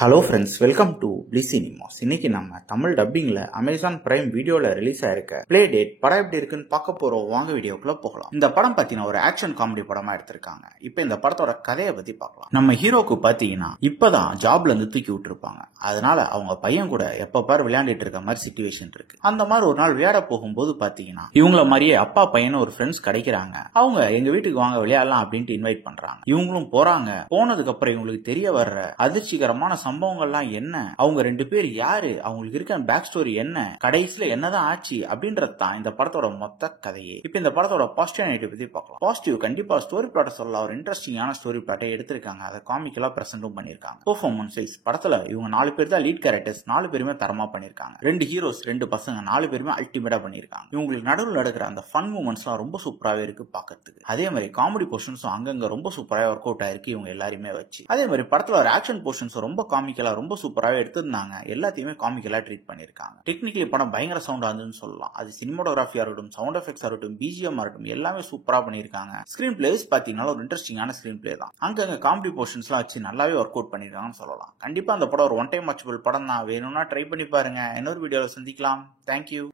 Hello friends, welcome to bliss cinemas. இன்னைக்கு நம்ம Tamil டப்பிங்ல Amazon prime வீடியோல ரிலீஸ் ஆயிருக்க பிளே டேட் படம் எப்படி இருக்குன்னு பார்க்க போறோம். வாங்க வீடியோக்குள்ள போகலாம். இந்த படம் பாத்தீங்கன்னா ஒரு ஆக்ஷன் காமெடி படமா எடுத்திருக்காங்க. இப்போ இந்த படத்தோட கதையை பத்தி பார்க்கலாம். நம்ம ஹீரோக்கு பாத்தீங்கன்னா இப்பதான் ஜாப்ல இருந்து தூக்கி விட்டுருப்பாங்க. அதனால அவங்க பையன் கூட எப்ப பாரு விளையாண்டுட்டு இருக்க மாதிரி சிச்சுவேஷன் இருக்கு. அந்த மாதிரி ஒரு நாள் விளையாட போகும்போது பாத்தீங்கன்னா இவங்கள மாதிரியே அப்பா பையனும் ஒரு ஃப்ரெண்ட்ஸ் கிடைக்கிறாங்க. அவங்க எங்க வீட்டுக்கு வாங்க விளையாடலாம் அப்படின்ட்டு இன்வைட் பண்றாங்க. இவங்களும் போறாங்க. போனதுக்கு அப்புறம் இவங்களுக்கு தெரிய வர்ற அதிர்ச்சிகரமான சம்பவங்கள்லாம் என்ன, அவங்க ரெண்டு பேர் யாரு, அவங்களுக்கு இருக்க பேக் ஸ்டோரி என்ன, கடைசியில என்னதான் ஆச்சு அப்படின்றது தான் இந்த படத்தோட மொத்த கதையே. இப்ப இந்த படத்தோட பாசிட்டிவ் நெகட்டிவ் பத்தி பார்க்கலாம். பாசிட்டிவ், கண்டிப்பா ஸ்டோரி பிளாட் சொல்லலாம். ஒரு இன்ட்ரெஸ்டிங்கான ஸ்டோரி பிளாட்டை எடுத்திருக்காங்க. அதை காமிக்கலா பிரசன்டும் பண்ணிருக்காங்க. பெர்ஃபார்மன்ஸ் வைஸ் படத்துல இவங்க 4 பேர் தான் லீட் கேரக்டர்ஸ். 4 பேருமே தரமா பண்ணிருக்காங்க. 2 ஹீரோஸ், 2 பசங்க, 4 பேருமே அல்டிமேட்டா பண்ணிருக்காங்க. இவங்களுக்கு நடுவில் நடக்கிற அந்த ஃபன் மூமெண்ட்ஸ்லாம் ரொம்ப சூப்பராகவே இருக்கு பாக்கிறதுக்கு. அதே மாதிரி காமெடி போர்ஷன்ஸும் அங்கங்க ரொம்ப சூப்பராக ஒர்க் அவுட் ஆயிருக்கு இவங்க எல்லாருமே வச்சு. அதே மாதிரி படத்துல ஒரு ஆக்ஷன் போர்ஷன்ஸ் ரொம்ப காமிக்கலா ரொம்ப சூப்பராகவே எடுத்திருந்தாங்க. எல்லாத்தையுமே காமிக்கலா ட்ரீட் பண்ணிருக்காங்க. டெக்னிக்கலி படம் பயங்கர சவுண்டா இருந்துன்னு சொல்லலாம். அது சினிமாட்டோகிராஃபியா இருக்கட்டும், சவுண்ட் எஃபெக்ட்ஸ் இருக்கட்டும், பிஜிஎம் இருக்கட்டும், எல்லாமே சூப்பரா பண்ணிருக்காங்க. ஸ்கிரீன் பிளேஸ் பாத்தீங்கன்னா ஒரு இன்ட்ரெஸ்டிங்கான ஸ்கிரீன் பிளே தான். அங்கங்க காமெடி போர்ஷன்ஸ்லாம் வச்சு நல்லாவே ஒர்க் அவுட் பண்ணிருக்காங்கன்னு சொல்லலாம். கண்டிப்பா அந்த படம் ஒரு ஒன் டைம் வாட்சபிள் படம் தான். வேணும்னா ட்ரை பண்ணி பாருங்க. இன்னொரு வீடியோல சந்திக்கலாம். தேங்க்யூ.